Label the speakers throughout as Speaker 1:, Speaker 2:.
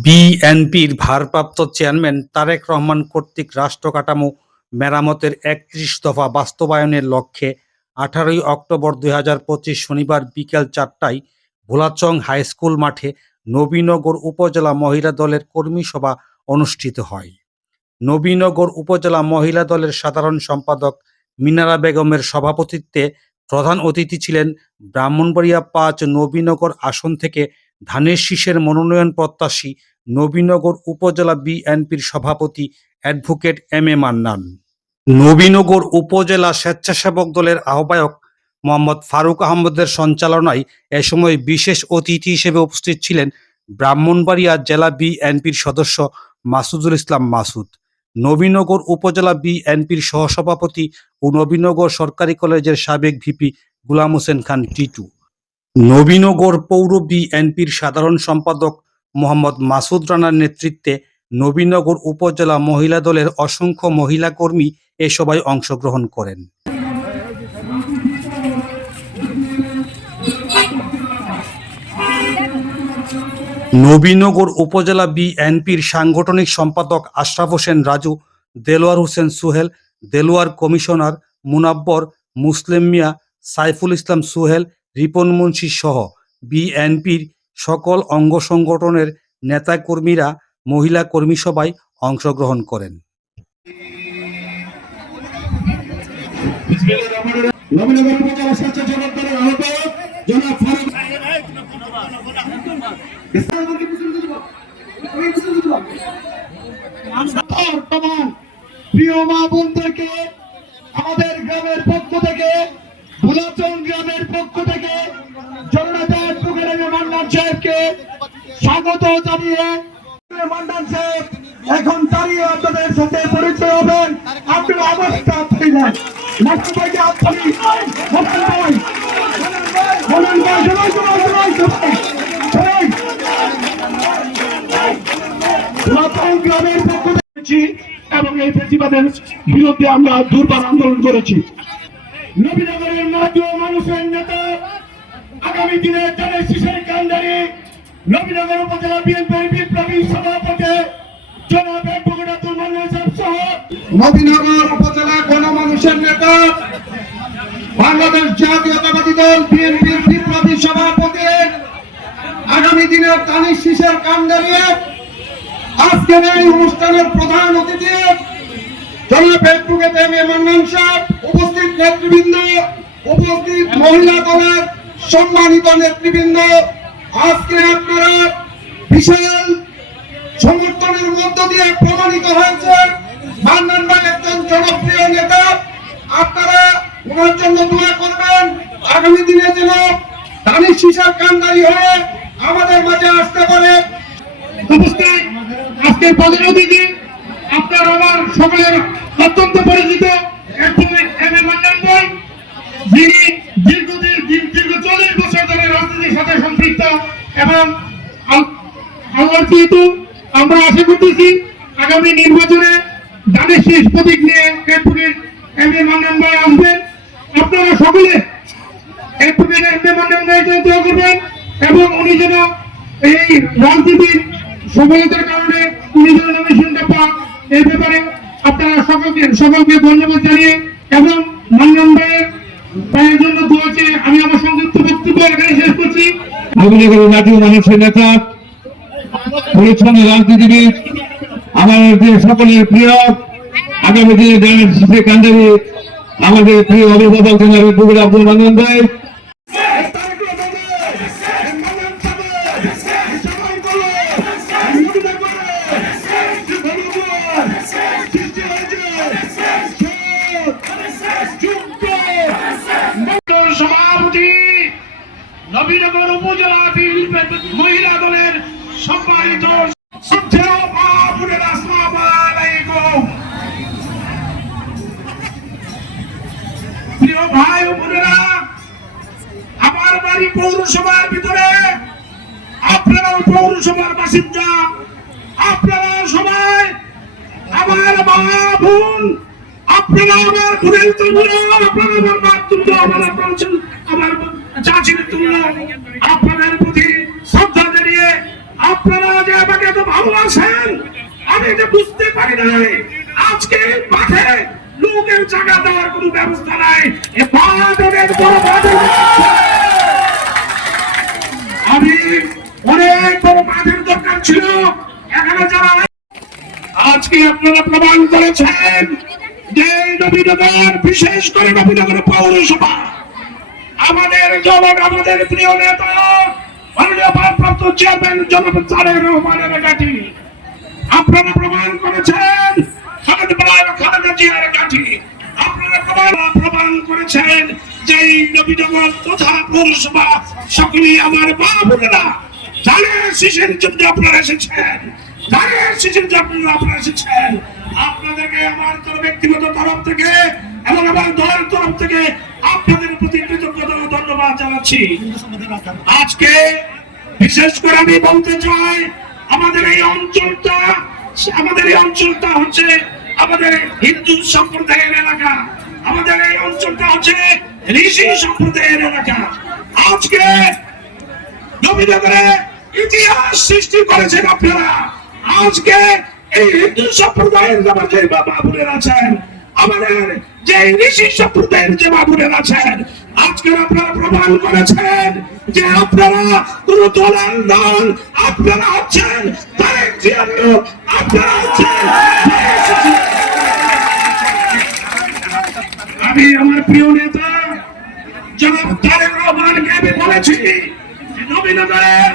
Speaker 1: বিএনপির ভারপ্রাপ্ত চেয়ারম্যান তারেক রহমান কর্তৃক রাষ্ট্র কাঠামো মেরামতের একত্রিশ দফা বাস্তবায়নের লক্ষ্যে আঠারোই অক্টোবর দুই হাজার পঁচিশ শনিবার বিকেল চারটায় ভোলাচং হাইস্কুল মাঠে নবীনগর উপজেলা মহিলা দলের কর্মী সভা অনুষ্ঠিত হয়। নবীনগর উপজেলা মহিলা দলের সাধারণ সম্পাদক মিনারা বেগমের সভাপতিত্বে প্রধান অতিথি ছিলেন ব্রাহ্মণবাড়িয়া পাঁচ নবীনগর আসন থেকে ধানের শীষের মনোনয়ন প্রত্যাশী নবীনগর উপজেলা বিএনপির সভাপতি advocate M A Mannan. Nabinagar upazila স্বেচ্ছাসেবক দলের আহ্বায়ক মোহাম্মদ ফারুক আহমদের সঞ্চালনায় এ সময় বিশেষ অতিথি হিসেবে উপস্থিত ছিলেন ব্রাহ্মণবাড়িয়া জেলা বিএনপির সদস্য মাসুদুল ইসলাম মাসুদ। নবীনগর উপজেলা বিএনপির সহসভাপতি ও নবীনগর সরকারি কলেজের সাবেক ভিপি গুলাম হোসেন খান টিটু। নবীনগর পৌর বিএনপির সাধারণ সম্পাদক মোহাম্মদ মাসুদ রানার নেতৃত্বে নবীনগর উপজেলা মহিলা দলের অসংখ্য মহিলা কর্মী এ সভায় অংশগ্রহণ করেন। নবীনগর উপজেলা বিএনপির সাংগঠনিক সম্পাদক আশরাফ হোসেন রাজু, দেলোয়ার হোসেন সুহেল, দেলোয়ার কমিশনার মুনাব্বর, মুসলিম মিয়া, সাইফুল ইসলাম সুহেল রিপন মুন্সি সহ বিএনপির সকল অঙ্গ সংগঠনের নেতাকর্মীরা মহিলা কর্মী সভায় অংশগ্রহণ করেন।
Speaker 2: প্রিয় মা বোনদেরকে আমাদের গ্রামের পক্ষ থেকে ভোলাচন গ্রামের পক্ষ থেকে স্বাগত জানিয়ে এখন দাঁড়িয়ে আপনাদের সাথে পরিচয় হবেন। আপনার অবস্থা গ্রামের পক্ষ এবং এই ফেসিবাদের বিরুদ্ধে আমরা দুর্বার আন্দোলন করেছি। নবীনগরের মাধ্যম মানুষের নেতা। আগামী দিনে জানের শিশের কান্ডারি নবীনগর উপজেলা বিএনপির বিপ্লবী সভাপতি জনাব অ্যাডভোকেট আব্দুল মান্নান সাহেব সহ নবীনগর উপজেলা গণমানুষের নেতা, বাংলাদেশ জাতীয়তাবাদী দল বিএনপির বিপ্লবী সভাপতি, আগামী দিনের তানিশ শিশের কান্ডারি। আজকের এই অনুষ্ঠানের প্রধান অতিথি জনাব অ্যাডভোকেট এম মান্নান সাহেব, উপস্থিত নেতৃবৃন্দ, উপস্থিত মহিলা দলের সম্মানিত নেতৃবৃন্দ, আজকে আপনারা বিশাল সমর্থনের মধ্য দিয়ে প্রমাণিত হয়েছে, মান্নান ভাই একজন জনপ্রিয় নেতা। আপনারা ওনার জন্য দোয়া করবেন, আগামী দিনে যেন দানিশ শিশার কান্দারি হয়ে আমাদের মাঝে আসতে পারে। উপস্থিত আজকের প্রধান অতিথি আপনার আমার সকলের অত্যন্ত পরিচিত চল্লিশ বছর রাজনীতির সাথে আমরা আশা করতেছি আগামী নির্বাচনে দানের শেষ প্রতীক নিয়ে অ্যাডভোকেট এম এ মান্নান আসবেন। আপনারা সকলে অ্যাডভোকেট এম এবং উনি যেন এই রাজনীতির সফলতার কারণে উনি যেন নমিনেশনটা পান এই ব্যাপারে আপনারা সকলকে সকলকে ধন্যবাদ জানিয়ে এবং ভাইয়ের ভাইয়ের জন্য দোয়া আমি আমার সংযুক্ত বক্তব্য এখানে শেষ করছি।
Speaker 3: নবীনগরের জাতীয় মানুষের নেতা, পরিচ্ছন্ন রাজনীতিবিদ আমাদের সকলের প্রিয়, আগামী দিনে দেশের শিশু কান্দারি, আমাদের প্রিয় অভিভাবক জনাব আব্দুল মান্নান ভাই
Speaker 2: নবীনগর উপজেলা বিএনপি মহিলা দলের সম্মানিত প্রিয় ভাই ও বোনেরা, আমার বাড়ি পৌরসভার ভিতরে আপনারাও পৌরসভার বাসিন্দা, আপনারা সবাই আমার মা বোন, আপনারা আমার তুল্য আপনারা আমার মার আমার আপনার আমার তুল্য আপনাদের প্রতি শ্রদ্ধা জানিয়ে আপনারা যে আমাকে এত ভালোবাসেন, আমি এটা বুঝতে পারি নাই আজকে মাঠে লোকের জায়গা দেওয়ার কোনো ব্যবস্থা নাই। আমি অনেক বড় মাঠের দরকার ছিল এখানে যারা আজকে আপনারা প্রমাণ করেছেন যে নবীনগর, বিশেষ করে নবীনগর পৌরসভা আমাদের জনক, আমাদের প্রিয় নেতা, মাননীয় ভারপ্রাপ্ত চেয়ারম্যান জনাব তারেক রহমানের গাঠি আপনারা প্রমাণ করেছেন আমার মা এসেছেন এসেছেন। আপনাদেরকে আমার ব্যক্তিগত তরফ থেকে এবং আমার দলের তরফ থেকে আপনাদের প্রতি ধন্যবাদ জানাচ্ছি। আজকে বিশেষ করে আমি বলতে চাই, আমাদের এই অঞ্চলটা, আমাদের এই অঞ্চলটা হচ্ছে আমাদের হিন্দু সম্প্রদায়ের এলাকা। আমাদের এই অঞ্চলটা হচ্ছে ঋষি সম্প্রদায়ের এলাকা। আজকে নবীনগরে ইতিহাস সৃষ্টি করেছেন আপনারা। আজকে এই হিন্দু সম্প্রদায়ের আমার যে বাবা বোনের আছেন, আমাদের যে ঋষি সম্প্রদায়ের যে বাবুরের আছেন আজকে আপনারা প্রমাণ করেছেন যে আপনারা কোন দলাল নন আপনারা লোক আপনারা হচ্ছেন আমি আমার প্রিয় নেতা, জনাব তারেক রহমানকে আমি বলেছি নবীনগরের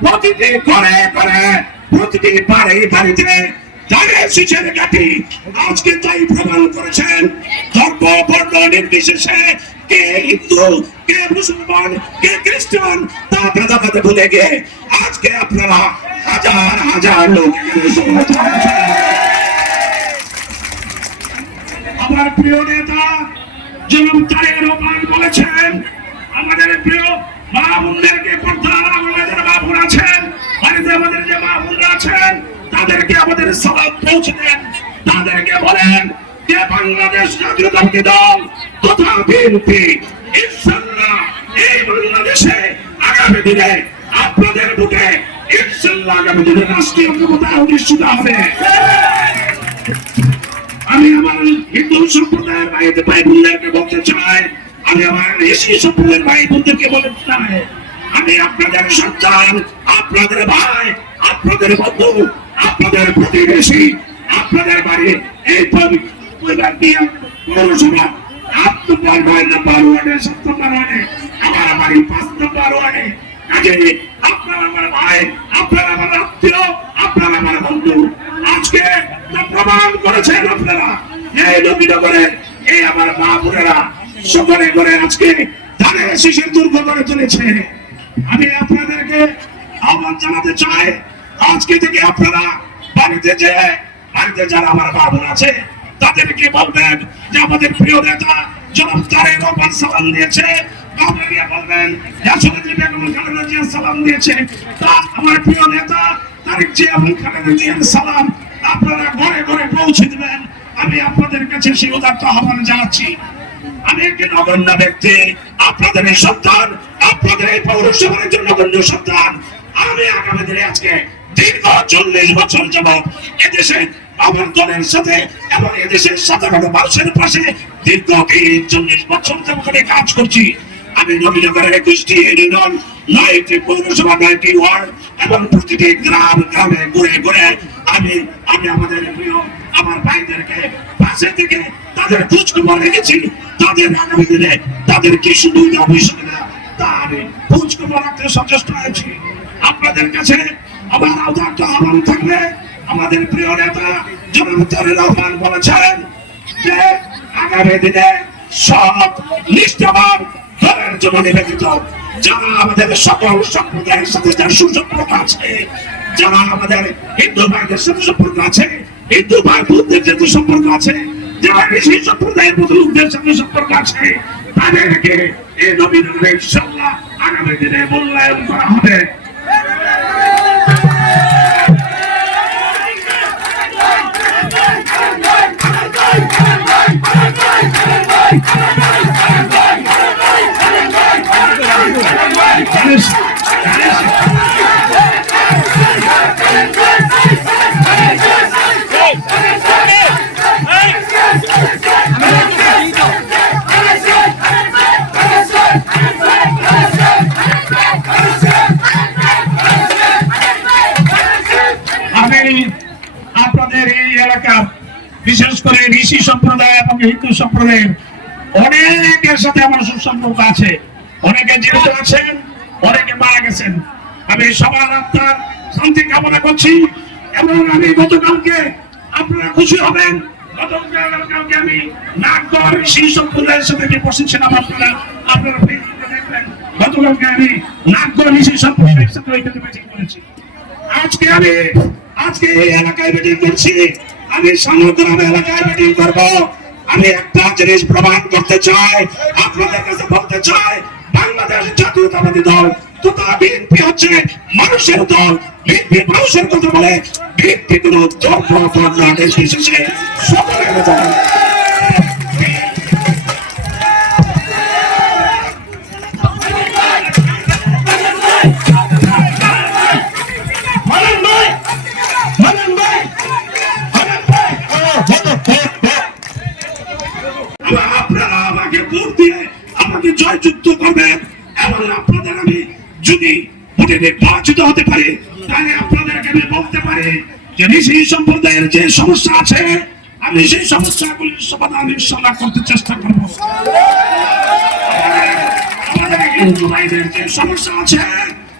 Speaker 2: প্রতিটি করে করে প্রতিটি বাড়ি বাড়িতে আজকে তাই প্রমাণ করেছেন, ধর্ম, বর্ণ নির্বিশেষে কে হিন্দু কে মুসলমান, কে খ্রিস্টান, তা ভেদাভেদে ভুলে গিয়ে আজকে আপনারা হাজার হাজার লোক। আমার প্রিয় নেতা যেমন তারেক রহমান বলেছেন, আমাদের প্রিয় মা বোনদেরকে আমাদের মা আছেন, বাড়িতে আমাদের যে মা বোনরা আছেন, তাদেরকে আমাদের সালাদ পৌঁছে দেন তাদেরকে বলেন যে বাংলাদেশ জাতীয়তাবাদী দল তথা বিএনপি ইনশাল্লাহ এই বাংলাদেশে আগামী দিনে আপনাদের বুকে ইনশাল্লাহ আগামী দিনে রাষ্ট্রীয় ক্ষমতা অধিষ্ঠিত হবে। আমি আমার হিন্দু সম্প্রদায়ের ভাই ভাই বোনদেরকে বলতে চাই, আমি আমার ঋষি সম্প্রদায়ের ভাই বোনদেরকে বলতে চাই, আমি আপনাদের সন্তান, আপনাদের ভাই, আপনাদের বন্ধু, আপনাদের প্রতিবেশী, আপনাদের বাড়ি এই পরিবার নিয়ে পৌরসভা আট নম্বর নয় নম্বর ওয়ার্ডে সাত নম্বর ওয়ার্ডে আমার বাড়ি পাঁচ নম্বর ওয়ার্ডে। কাজে আপনার আমার ভাই, আপনার আমার আত্মীয়, আপনার আমার বন্ধু। আজকে প্রমাণ করেছেন আপনারা। এই এই আমার মা বোনেরা সকলে করে আজকে ধানের শিশির দুর্গ করে তুলেছে। আমি আপনাদেরকে আহ্বান জানাতে চাই, আজকে থেকে আপনারা বাড়িতে যে বাড়িতে যারা আমার মা আছে তাদেরকে বলবেন যে আমাদের প্রিয় নেতা জনাব তারেক সালাম দিয়েছে। আমি আপনাদের আপনাদের এই সন্তান, আপনাদের এই পৌরসভার নগণ্য সন্তান। আমি আগামী দিনে আজকে দীর্ঘ চল্লিশ বছর যাবৎ এদেশে আমার সাথে এবং এদেশের সাধারণ মানুষের পাশে দীর্ঘ চল্লিশ বছর আমি কাজ করছি। আমি নবীনগরের একুশটি ইউনিয়ন, নয়টি পৌরসভা, নয়টি ওয়ার্ড এবং প্রতিটি গ্রাম, গ্রামে ঘুরে ঘুরে আমি আমি আমাদের প্রিয় আমার ভাইদেরকে পাশে থেকে তাদের খোঁজ রেখেছি, তাদের দিনে তাদের কি সুবিধা তা আমি খোঁজ রাখতে সচেষ্ট হয়েছি। আপনাদের কাছে আমার আহ্বান আহ্বান থাকবে। আমাদের প্রিয় নেতা জনাব তারেক রহমান বলেছেন যে আগামী দিনে সব নিষ্ঠাবান, দলের জন্য নিবেদিত, যারা আমাদের সকল সম্প্রদায়ের সাথে যার সুসম্পর্ক আছে, যারা আমাদের হিন্দু ভাইদের সাথে সম্পর্ক আছে, হিন্দু ভাই সাথে সম্পর্ক আছে, যারা সম্প্রদায়ের লোকদের সাথে সম্পর্ক আছে, তাদেরকে এই নবীন ইনশাল্লাহ আগামী দিনে মূল্যায়ন করা হবে। ঋষি সম্প্রদায় এবং হিন্দু সম্প্রদায়ের অনেকের সাথে আমার সুসম্পর্ক আছে। অনেকে জীবিত আছেন, অনেকে মারা গেছেন। আমি সবার আত্মার শান্তি কামনা করছি এবং আমি গতকালকে আপনারা খুশি হবেন। গতকালকে আমি নাগর সম্প্রদায়ের সাথে যে বসেছিলাম আপনারা আপনারা দেখবেন। গতকালকে আমি নাগর সম্প্রদায়ের সাথে ওইখানে মিটিং করেছি। আজকে আমি আজকে এই এলাকায় মিটিং করছি। আমি সমগ্রাম এলাকায় মিটিং করব। আমি একটা জিনিস প্রমাণ করতে চাই, আপনাদের কাছে বলতে চাই, বাংলাদেশ জাতীয়তাবাদী দল মানুষের দল। মানুষের কথা বলে। আপনারা আমাকে ভোট দিয়ে আমাকে জয়যুক্ত করবেন এবং আপনাদের আমি যদি ভোটে নির্বাচিত হতে পারি, তাহলে আপনাদেরকে আমি বলতে পারি যে ঋষি সম্প্রদায়ের যে সমস্যা আছে, আমি সেই সমস্যাগুলির সমাধান ইনশাল্লাহ করতে চেষ্টা করব। আমাদের যে সমস্যা আছে,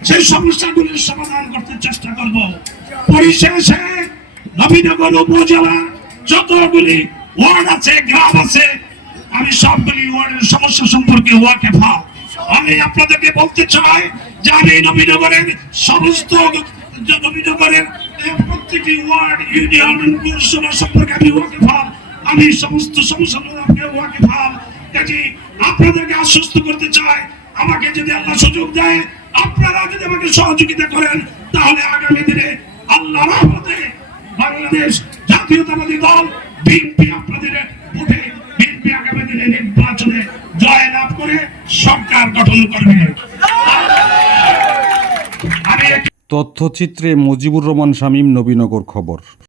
Speaker 2: সেই সমস্যাগুলির সমাধান করতে চেষ্টা করব। পরিশেষে নবীনগর উপজেলা যতগুলি ওয়ার্ড আছে, গ্রাম আছে আমি সবগুলি ওয়ার্ডের সমস্যা সম্পর্কে ওয়ার্ডে ভাব। আমি আপনাদেরকে বলতে চাই যে আমি নবীনগরের সমস্ত নবীনগরের প্রত্যেকটি ওয়ার্ড, ইউনিয়ন, পৌরসভা সম্পর্কে আমি ওয়ার্ডে ভাব। আমি সমস্ত সমস্যা ওয়ার্ডে ভাব। কাজে আপনাদেরকে আশ্বস্ত করতে চাই, আমাকে যদি আল্লাহ সুযোগ দেয়, আপনারা যদি আমাকে সহযোগিতা করেন, তাহলে আগামী দিনে আল্লাহ রহমতে বাংলাদেশ জাতীয়তাবাদী দল, বিএনপি আপনাদের ভোটে বিএনপি আগামী দিনে নির্বাচনে করে সরকার গঠন করবে।
Speaker 1: তথ্যচিত্রে মুজিবুর রহমান শামীম নবীনগর খবর।